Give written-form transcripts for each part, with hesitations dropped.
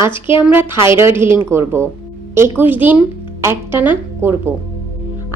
আজকে আমরা thyroid healing করব। 21 দিন একটানা করব।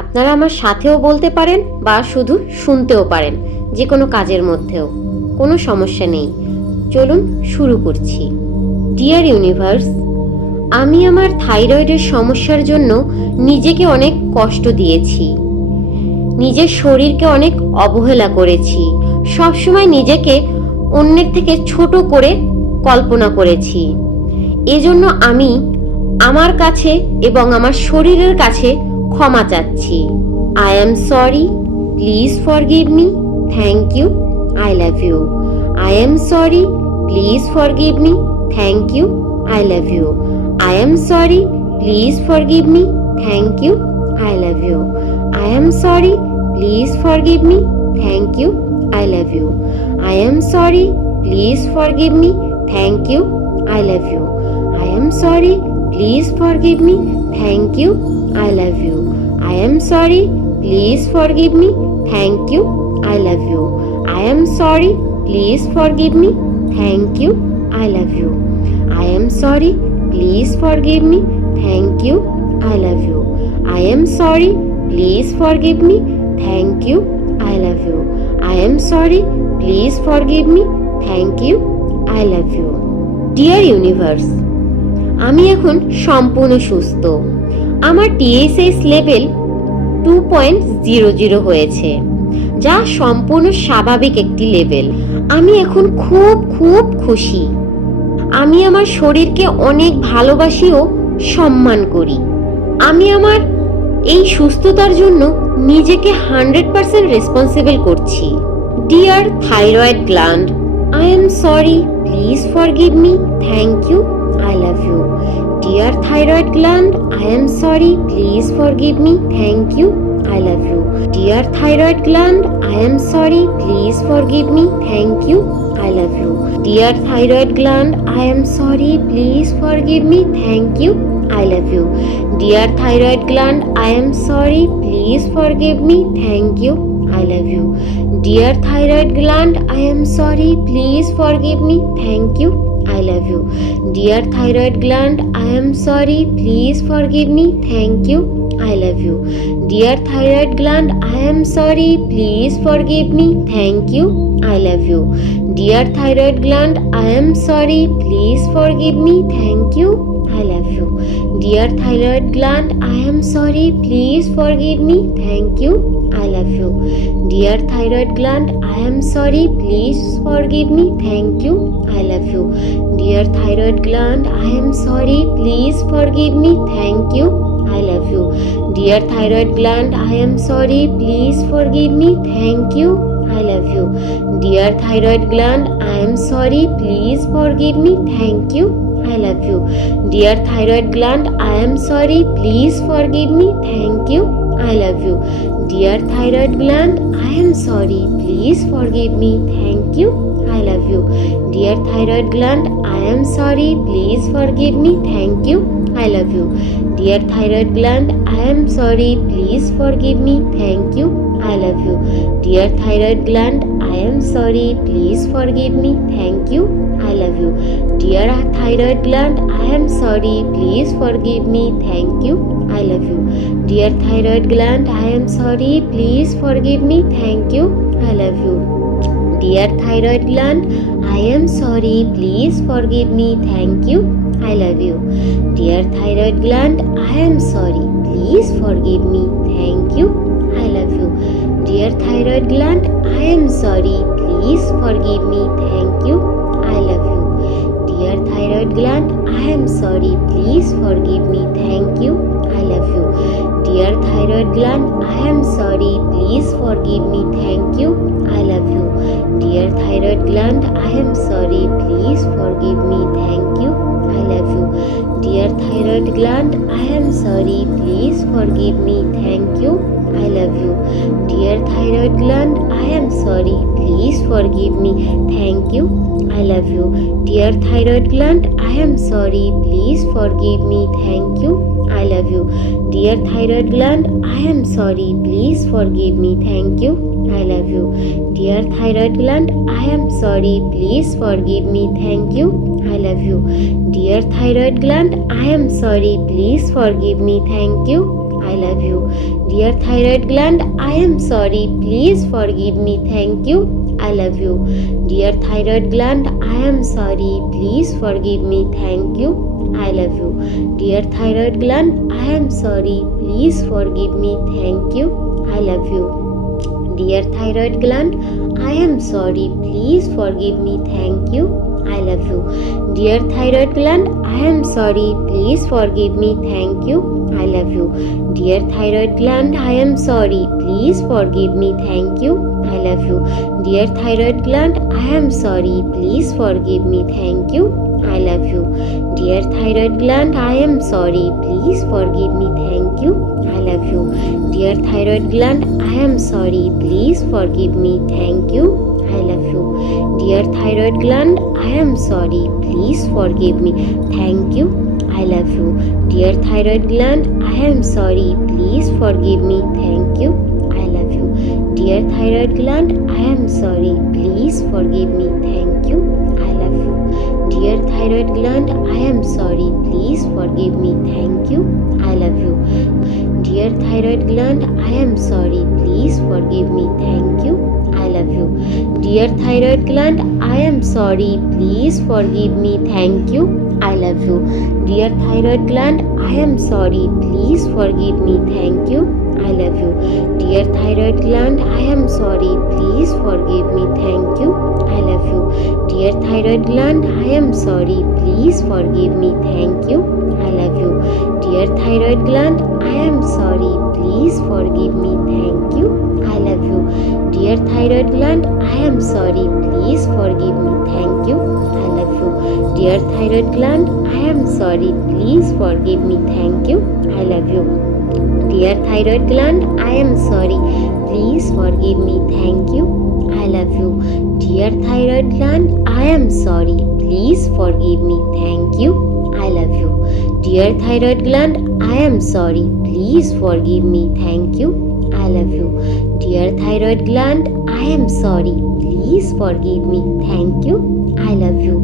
আপনারা আমার সাথেও বলতে পারেন বা শুধু শুনতেও পারেন, যে কোনো কাজের মধ্যেও কোনো সমস্যা নেই। চলুন শুরু করছি। ডিয়ার ইউনিভার্স, আমি আমার থাইরয়েডের সমস্যার জন্য নিজেকে অনেক কষ্ট দিয়েছি, নিজের শরীরকে অনেক অবহেলা করেছি, সবসময় নিজেকে অন্যের থেকে ছোট করে কল্পনা করেছি। এজন্য আমি আমার কাছে এবং আমার শরীরের কাছে ক্ষমা চাচ্ছি। I am sorry, please forgive me, thank you, I love you. I am sorry, please forgive me, thank you, I love you. I am sorry, please forgive me, thank you, I love you. I am sorry, please forgive me, thank you, I love you. I am sorry, please forgive me, thank you, I love you. I am sorry. Please forgive me. Thank you. I love you. I am sorry. Please forgive me. Thank you. I love you. I am sorry. Please forgive me. Thank you. I love you. I am sorry. Please forgive me. Thank you. I love you. I am sorry. Please forgive me. Thank you. I love you. I am sorry. Please forgive me. Thank you. I love you. Deer universe, আমি এখন সম্পূর্ণ সুস্থ। আমার TSH level 2.00 হয়েছে, যা সম্পূর্ণ স্বাভাবিক একটি লেভেল। আমি এখন খুব খুব খুশি। আমি আমার শরীরকে অনেক ভালোবাসি ও সম্মান করি। আমি আমার এই সুস্থতার জন্য নিজেকে 100% রেসপন্সিবল করছি। Dear thyroid gland, I am sorry, please forgive me, thank you, I love you. Dear thyroid gland, I am sorry, please forgive me, thank you, I love you. Dear thyroid gland, I am sorry, please forgive me, thank you, I love you. Dear thyroid gland, I am sorry, please forgive me, thank you, I love you. Dear thyroid gland, I am sorry, please forgive me, thank you, I love you. Dear thyroid gland, I am sorry, please forgive me, thank you, I love you. Dear thyroid gland, I am sorry, please forgive me, thank you, I love you. Dear thyroid gland, I am sorry, please forgive me, thank you, I love you. Dear thyroid gland, I am sorry, please forgive me, thank you, I love you. Dear thyroid gland, I am sorry, please forgive me, thank you, I love you. Dear thyroid gland, I am sorry, please forgive me, thank you, I love you. Dear thyroid gland, I am sorry, please forgive me, thank you, I love you. Dear thyroid gland, I am sorry, please forgive me, thank you, I love you. Dear thyroid gland, I am sorry, please forgive me, thank you, I love you. Dear thyroid gland, I am sorry, please forgive me, thank you, I love you. Dear thyroid gland, I am sorry, please forgive me, thank you, I love you. Dear thyroid gland, I am sorry, please forgive me, thank you, I love you. Dear thyroid gland, I am sorry, please forgive me, thank you, I love you. Dear thyroid gland, I am sorry, please forgive me, thank you, I love you. Dear thyroid gland, I am sorry, please forgive me, thank you, I love you. Dear thyroid gland, I am sorry, please forgive me, thank you, I love you. Dear thyroid gland, I am sorry, please forgive me, thank you, I love you. Dear thyroid gland, I am sorry, please forgive me, thank you, I love you. Dear thyroid gland, I am sorry, please forgive me, thank you, I love you. Dear thyroid gland, I am sorry, please forgive me, thank you, I love you. Dear thyroid gland, I am sorry, please forgive me, thank you, I love you. Dear thyroid gland, I am sorry, please forgive me, thank you, I love you. Dear thyroid gland, I am sorry, please forgive me, thank you, I love you. Dear thyroid gland, I am sorry, please forgive me, thank you, I love you. Dear thyroid gland, I am sorry, please forgive me, thank you, I love you. Dear thyroid gland, I am sorry. Please forgive me. Thank you. I love you. Dear thyroid gland, I am sorry. Please forgive me. Thank you. I love you. Dear thyroid gland, I am sorry. Please forgive me. Thank you. I love you. Dear thyroid gland, I am sorry. Please forgive me. Thank you. I love you. Dear thyroid gland, I am sorry. Please forgive me. Thank you. I love you. Dear thyroid gland, I am sorry. Please forgive me. Thank you. I love you. Dear thyroid gland, I am sorry. Please forgive me. Thank you. I love you. Dear thyroid gland, I am sorry. Please forgive me. Thank you. I love you. Dear thyroid gland, I am sorry. Please forgive me. Thank you. I love you. Dear thyroid gland, I am sorry. Please forgive me. Thank you. I love you. Dear thyroid gland, I am sorry. Please forgive me. Thank you. I love you. Dear thyroid gland, I am sorry. Please forgive me. Thank you. I love you. Dear thyroid gland, I am sorry. Please forgive me. Thank you. I love you. Dear thyroid gland, I am sorry. Please forgive me. Thank you. I love you. Dear thyroid gland, I am sorry. Please forgive me. Thank you. I love you. Dear thyroid gland, I am sorry. Please forgive me. Thank you. I love you. Dear thyroid gland, I am sorry. Please forgive me. Thank you. I love you. Dear thyroid gland, I am sorry. Please forgive me. Thank you. I love you. Dear thyroid gland, I am sorry. Please forgive me. Thank you. I love you. Dear thyroid gland, I am sorry. Please forgive me. Thank you. I love you. Dear thyroid gland, I am sorry. Please forgive me. Thank you. I love you. Dear thyroid gland, I am sorry. Please forgive me. Thank you. I love you. Dear thyroid gland, I am sorry. Please forgive me. Thank you. I love you. Dear thyroid gland, I am sorry. Please forgive me. Thank you. I love you. Dear thyroid gland, I am sorry. Please forgive me. Thank you. I love you. Dear thyroid gland, I am sorry. Please forgive me. Thank you. I love you. Dear thyroid gland, I am sorry. Please forgive me. Thank you. I love you. Dear thyroid gland, I am sorry. Please forgive me. Thank you. I love you.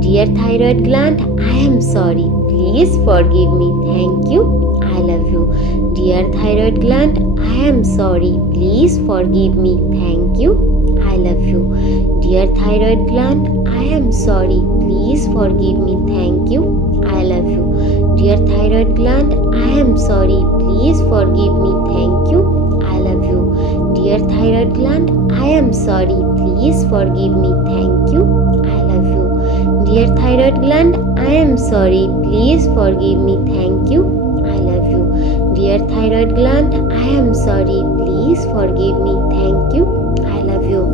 Dear thyroid gland, I am sorry. Please forgive me. Thank you. I love you. Dear thyroid gland, I am sorry. Please forgive me. Thank you. I love you. Dear thyroid gland, I am sorry. Please forgive me. Thank you. I love you. Dear thyroid gland, I am sorry. Please forgive me. Thank you. I love you. Dear thyroid gland, I am sorry. Please forgive me. Thank you. I love you. Dear thyroid gland, I am sorry. Please forgive me. Thank you. I love you. Dear thyroid gland, I am sorry. Please forgive me. Thank you. I love you.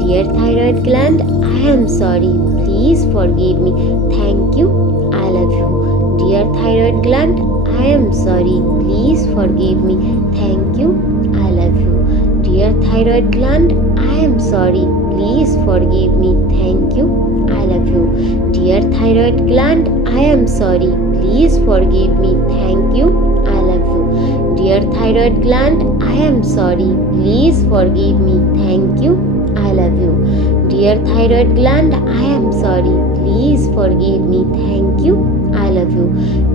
Dear thyroid gland, I am sorry. Please forgive me. Thank you. I love you. Dear thyroid gland, I am sorry. Please forgive me. Thank you. I love you. Dear thyroid gland, I am sorry. Please forgive me. Thank you. I love you. Dear thyroid gland, I am sorry. Please forgive me. Thank you. I love you. Dear thyroid gland, I am sorry. Please forgive me. Thank you. I love you. Dear thyroid gland, I am sorry. Please forgive me. Thank you. I love you.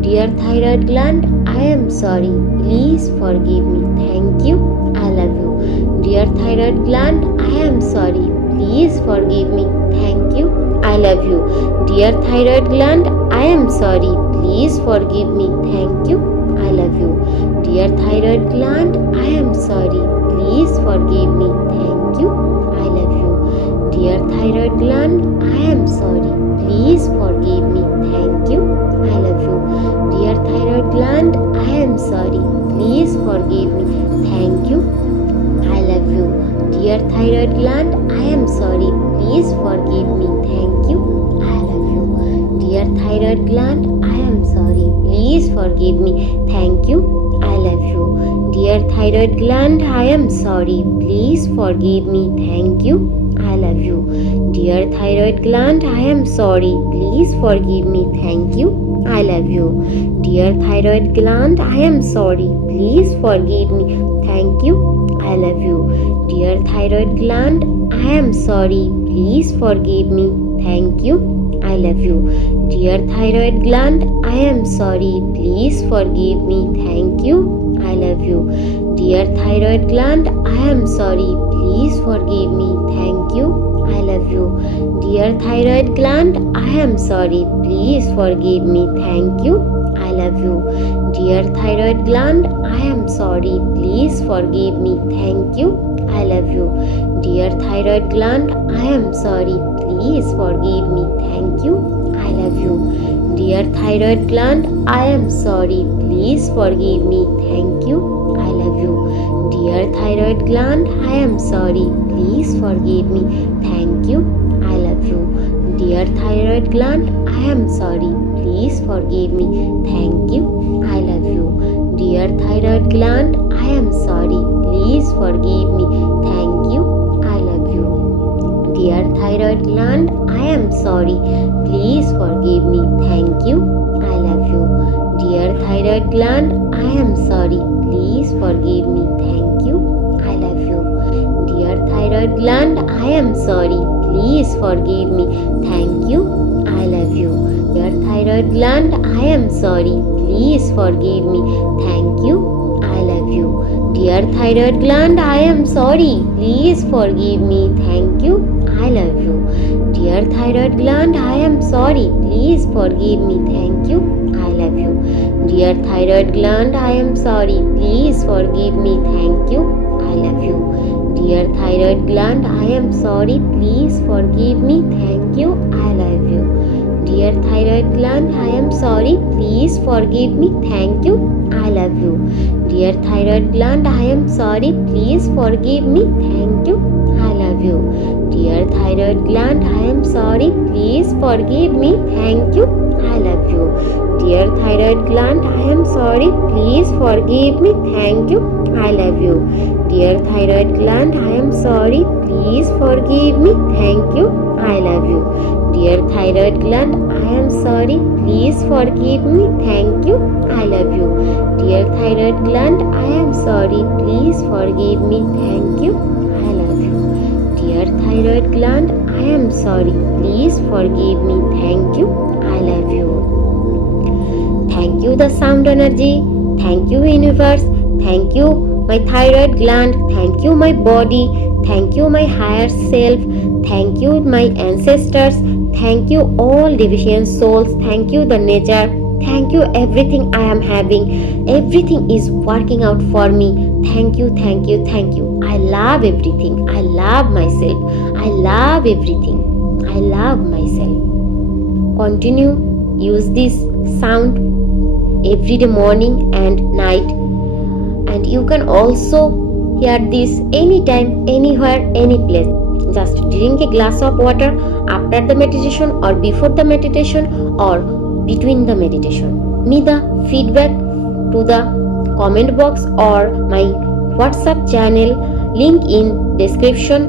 Dear thyroid gland, I am sorry. Please forgive me. Thank you. I love you. Dear thyroid gland, I am sorry. Please forgive me. Thank you. I love you. Dear thyroid gland, I am sorry. Please forgive me. Thank you. I love you. Dear thyroid gland, I am sorry. Please forgive me. Thank you. I love you. Dear thyroid gland, I am sorry. Please forgive me. Thank you. I love you. Dear thyroid gland, I am sorry. Please forgive me. Thank you. I love you. Dear thyroid gland, I am sorry. Please forgive me. Thank you. I love you. Dear thyroid gland, I am sorry. Please forgive me. Thank you. I love you. Dear thyroid gland, I am sorry. Please forgive me. Thank you. I love you. Dear thyroid gland, I am sorry. Please forgive me. Thank you. I love you. Dear thyroid gland, I am sorry. Please forgive me. Thank you. I love you. Dear thyroid gland, I am sorry. Please forgive me. Thank you. I love you. Dear thyroid gland, I am sorry. Please forgive me. Thank you. I love you. Dear thyroid gland, I am sorry. Please forgive me. Thank you. I love you. Dear thyroid gland, I am sorry. Please forgive me. Thank you. I love you. Dear thyroid gland, I am sorry. Please forgive me. Thank you. I love you. Dear thyroid gland, I am sorry. Please forgive me. Thank you. I love you. Dear thyroid gland, I am sorry. Please forgive me. Thank you. I love you. Dear thyroid gland, I am sorry. Please forgive me. Thank you. I love you. Dear thyroid gland, I am sorry. Please forgive me. Thank you. I love you. Dear thyroid gland, I am sorry. Please forgive me. Thank you. I love you. Dear thyroid gland, I am sorry. Please forgive me. Thank you. I love you. Dear thyroid gland, I am sorry. Please forgive me. Thank you. I love you. Dear thyroid gland, I am sorry. Please forgive me. Thank you. I love you. Dear thyroid gland, I am sorry. Please forgive me. Thank you. I love you. Dear thyroid gland, I am sorry. Please forgive me. Thank you. I love you. Dear thyroid gland, I am sorry. Please forgive me. Thank you. I love you. Dear thyroid gland, I am sorry. Please forgive me. Thank you. I love you. Dear thyroid gland, I am sorry. Please forgive me. Thank you. I love you. Dear thyroid gland, I am sorry. Please forgive me. Thank you. I love you. Dear thyroid gland, I am sorry. Please forgive me. Thank you. I love you. Dear thyroid gland, I am sorry. Please forgive me. Thank you. I love you. Dear thyroid gland, I am sorry. Please forgive me. Thank you. I love you. Dear thyroid gland, I am sorry. Please forgive me. Thank you. I love you. Dear thyroid gland, I am sorry. Please forgive me. Thank you. I love you. Dear thyroid gland, I am sorry. Please forgive me. Thank you. I love you. Dear thyroid gland, I am sorry. Please forgive me. Thank you. I love you. Thank you, the sound energy. Thank you, universe. Thank you, my thyroid gland. Thank you, my body. Thank you, my higher self. Thank you, my ancestors. Thank you, all deficient souls. Thank you, the nature. Thank you, everything I am having. Everything is working out for me. Thank you, thank you, thank you. I love everything. I love myself. I love everything. I love myself. Continue, use this sound every day, morning and night. And you can also hear this anytime, anywhere, any place. Just drink a glass of water after the meditation or before the meditation or between the meditation. Me the feedback to the comment box or my WhatsApp channel, link in description.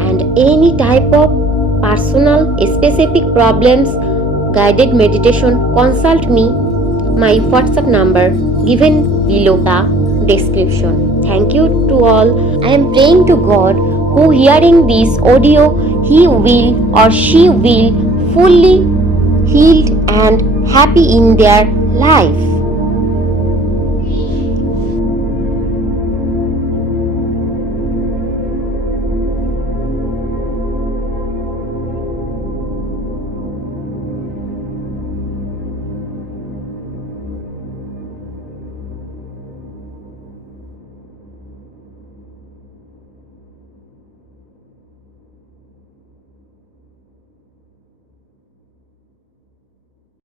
And any type of personal specific problems, guided meditation, consult me. My WhatsApp number given below the description. Thank you to all. I am praying to God who hearing this audio, he will or she will fully healed and happy in their life.